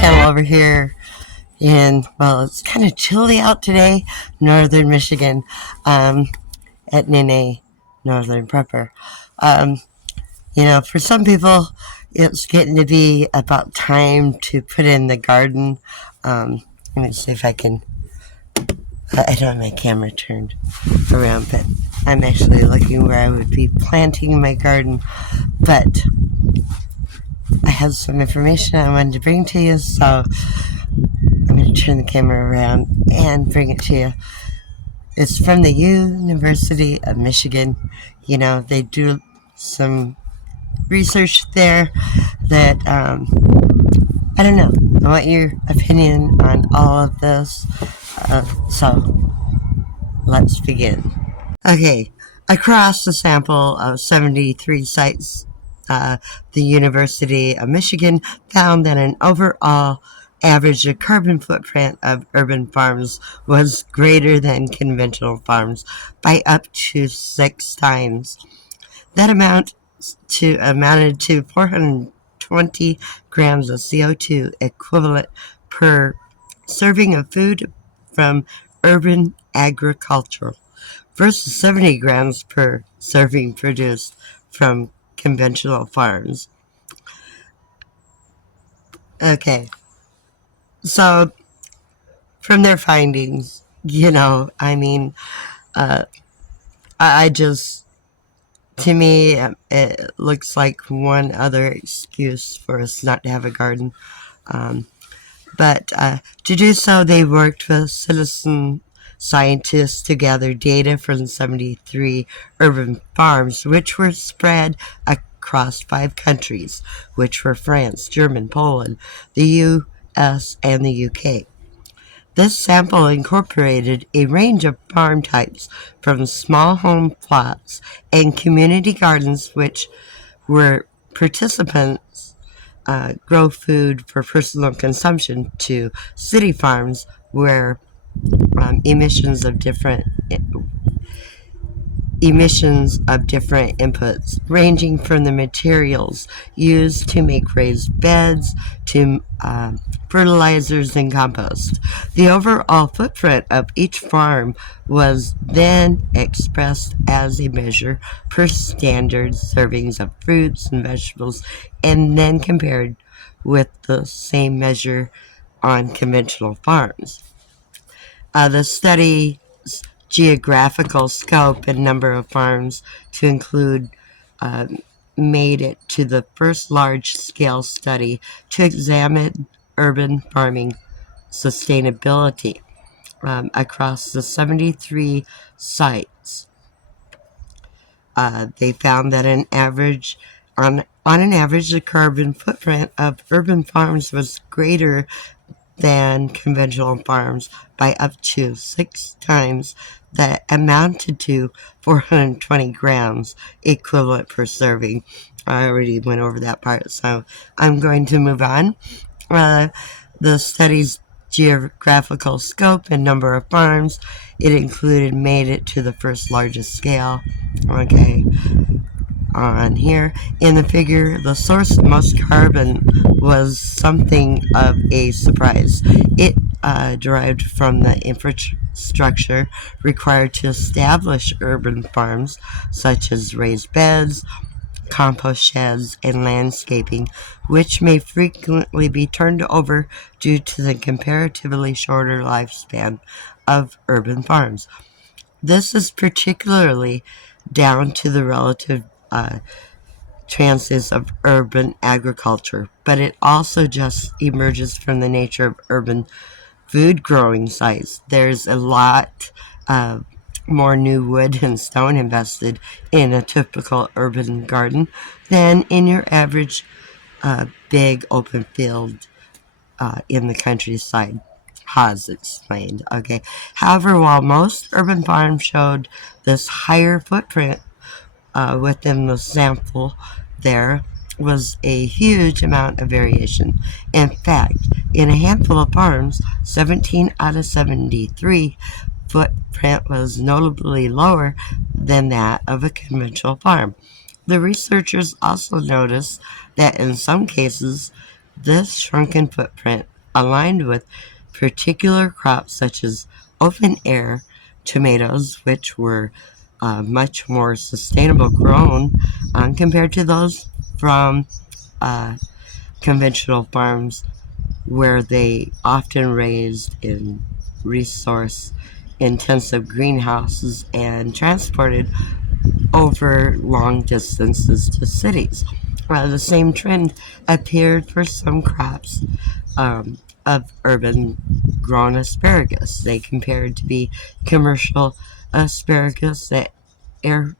channel over here in, well, it's kind of chilly out today, northern Michigan, at Nene Northern Prepper. Um, for some people, it's getting to be about time to put in the garden. Let me see if I can. I don't have my camera turned around, but I'm actually looking where I would be planting my garden. But I have some information I wanted to bring to you, so I'm going to turn the camera around and bring it to you. It's from the University of Michigan. They do some research there that, I don't know. I want your opinion on all of this. So, let's begin. Okay, across the sample of 73 sites, the University of Michigan found that an overall average carbon footprint of urban farms was greater than conventional farms by up to 6 times. That amounted to 420 grams of CO2 equivalent per serving of food from urban agriculture versus 70 grams per serving produced from conventional farms. Okay, so from their findings, I just, to me, it looks like one other excuse for us not to have a garden. But to do so, they worked with citizen scientists to gather data from 73 urban farms, which were spread across 5 countries, which were France, Germany, Poland, the U.S., and the U.K. This sample incorporated a range of farm types from small home plots and community gardens, which were participants grow food for personal consumption, to city farms where emissions of different inputs, ranging from the materials used to make raised beds to fertilizers and compost. The overall footprint of each farm was then expressed as a measure per standard servings of fruits and vegetables, and then compared with the same measure on conventional farms. The study's geographical scope and number of farms to include made it to the first large-scale study to examine urban farming sustainability across the 73 sites. They found that on an average, the carbon footprint of urban farms was greater than conventional farms by up to 6 times, that amounted to 420 grams equivalent per serving. I already went over that part, so I'm going to move on. The study's geographical scope and number of farms it included made it to the first largest scale. Okay, on here in the figure, the source of most carbon was something of a surprise. It derived from the infrastructure required to establish urban farms, such as raised beds, compost sheds, and landscaping, which may frequently be turned over due to the comparatively shorter lifespan of urban farms. This is particularly down to the relative chances of urban agriculture, but it also just emerges from the nature of urban food growing sites. There's a lot more new wood and stone invested in a typical urban garden than in your average big open field in the countryside. Haas explained. Okay. However, while most urban farms showed this higher footprint within the sample, there was a huge amount of variation. In fact, in a handful of farms, 17 out of 73 footprint was notably lower than that of a conventional farm. The researchers also noticed that in some cases, this shrunken footprint aligned with particular crops such as open air tomatoes, which were much more sustainable grown compared to those from conventional farms where they often raised in resource intensive greenhouses and transported over long distances to cities. The same trend appeared for some crops of urban grown asparagus. They compared to be commercial asparagus that air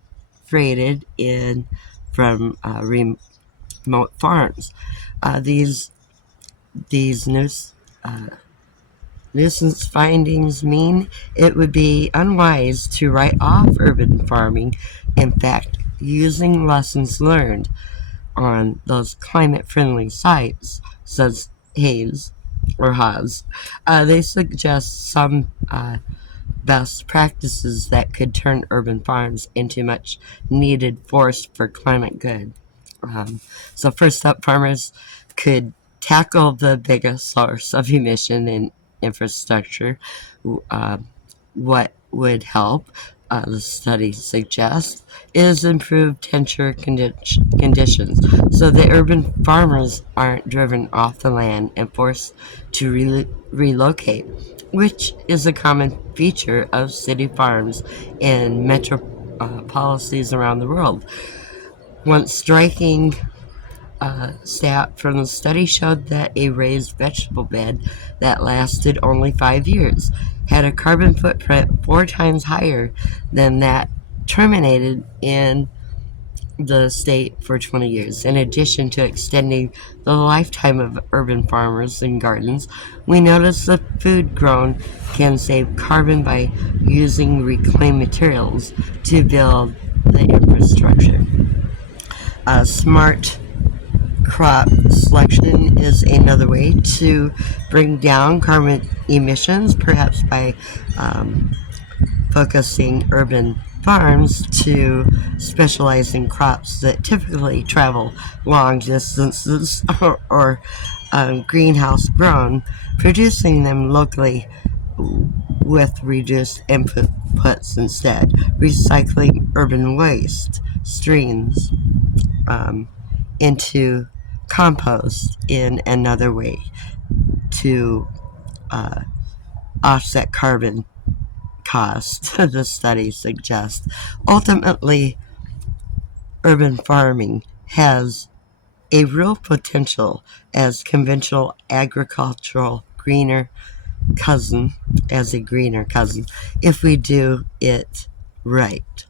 freighted in from remote farms. These nuisance findings mean it would be unwise to write off urban farming. In fact, using lessons learned on those climate-friendly sites, says Hayes or Haas, they suggest some best practices that could turn urban farms into much needed force for climate good. So first up, farmers could tackle the biggest source of emission in infrastructure. Uh, what would help, the study suggests, is improved temperature conditions so the urban farmers aren't driven off the land and forced to relocate, which is a common feature of city farms in metro policies around the world. One striking stat from the study showed that a raised vegetable bed that lasted only 5 years had a carbon footprint 4 times higher than that terminated in the state for 20 years. In addition to extending the lifetime of urban farmers and gardens, we notice that food grown can save carbon by using reclaimed materials to build the infrastructure. Smart crop selection is another way to bring down carbon emissions, perhaps by focusing urban farms to specialize in crops that typically travel long distances or greenhouse grown, producing them locally with reduced inputs instead, recycling urban waste streams into compost in another way to offset carbon cost, the study suggests. Ultimately, urban farming has a real potential as conventional agricultural as a greener cousin, if we do it right.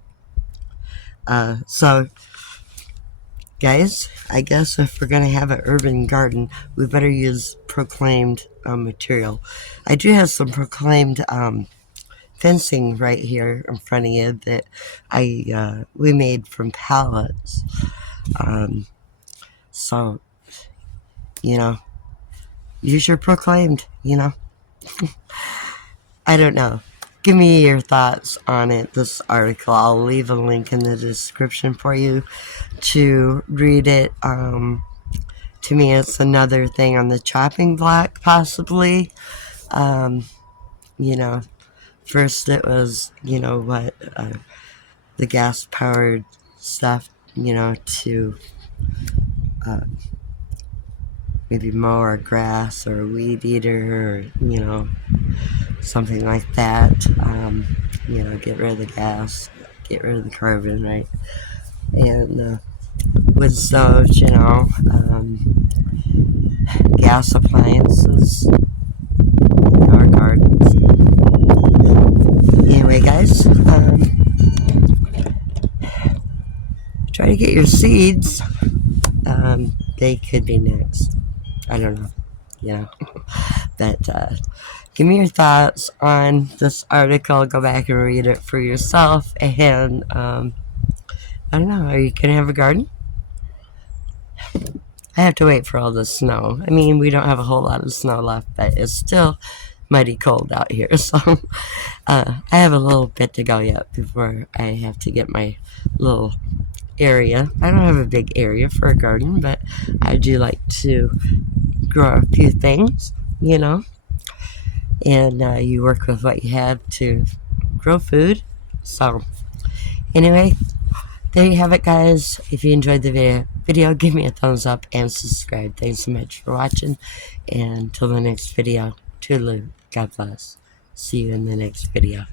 So guys, I guess if we're going to have an urban garden, we better use proclaimed material. I do have some proclaimed fencing right here in front of you that we made from pallets. So, use your proclaimed, I don't know. Give me your thoughts on it, this article. I'll leave a link in the description for you to read it. To me, it's another thing on the chopping block, possibly. First it was, the gas-powered stuff, to maybe mow our grass or a weed eater or, something like that. Get rid of the gas, get rid of the carbon, right? And wood stoves, gas appliances in our gardens. Anyway, guys, try to get your seeds. They could be next. I don't know. But give me your thoughts on this article. Go back and read it for yourself. And I don't know. Are you gonna have a garden? I have to wait for all the snow. I mean, we don't have a whole lot of snow left, but it's still mighty cold out here. So I have a little bit to go yet before I have to get my little area. I don't have a big area for a garden, but I do like to grow a few things. you know, and you work with what you have to grow food. So, anyway, there you have it, guys. If you enjoyed the video, give me a thumbs up and subscribe. Thanks so much for watching. And until the next video, toodaloo. God bless. See you in the next video.